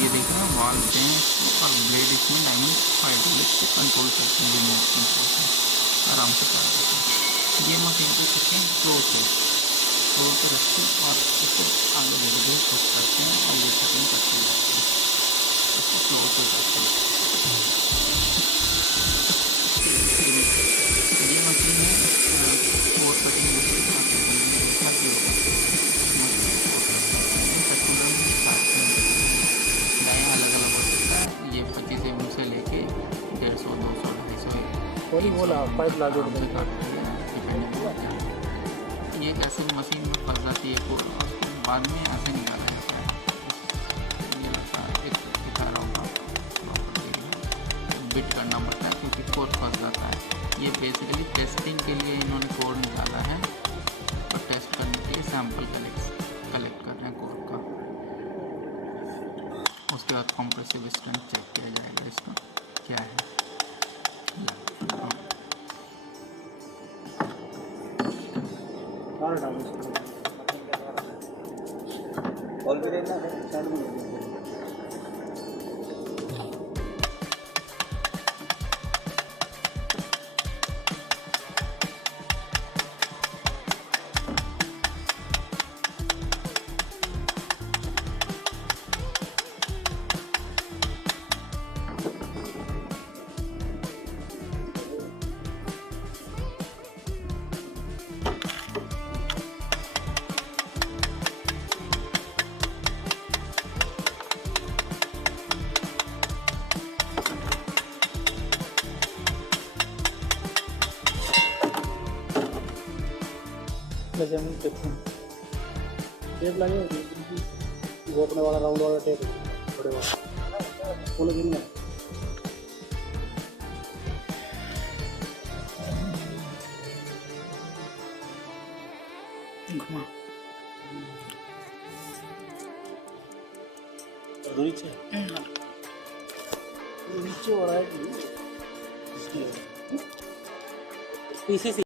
ये देख रहे हैं वॉल से और ब्लेड इसमें डायमंड हाइड्रोलिक से कंट्रोल करते हैं, रिमोट कंट्रोल से आराम से कर देते हैं। ये मशीन को रखें फ्लोर पे रखें और इसको आगे धीरे धीरे पुश करते हैं और ये सेटिंग करते हैं, इसको फ्लोर पे करते हैं। ये मशीन है फोर कटिंग मशीन अलग अलग हो सकता है। ये 25 mm से लेके 150, 200, 250 बोला पाइप ला जोड़ दें। ये कैसे मशीन में फंस जाती है को बाद में ऐसे निकाला जाता है। ये लगता है एक दिखा रहा होगा, बिट करना पड़ता है क्योंकि कोड फंस जाता है। ये बेसिकली टेस्टिंग के लिए इन्होंने कोड निकाला है और टेस्ट करने के लिए सैम्पल कलेक्ट कर रहे हैं कोड का। उसके बाद कॉम्प्रेसिव स्ट्रेंथ चेक किया जाएगा इसका क्या है। जमीन टेप लगे वो अपने वाला राउंड वाला टेप बड़े वाला बोलो दिन में घुमा नीचे नीचे हो रहा है पीसीसी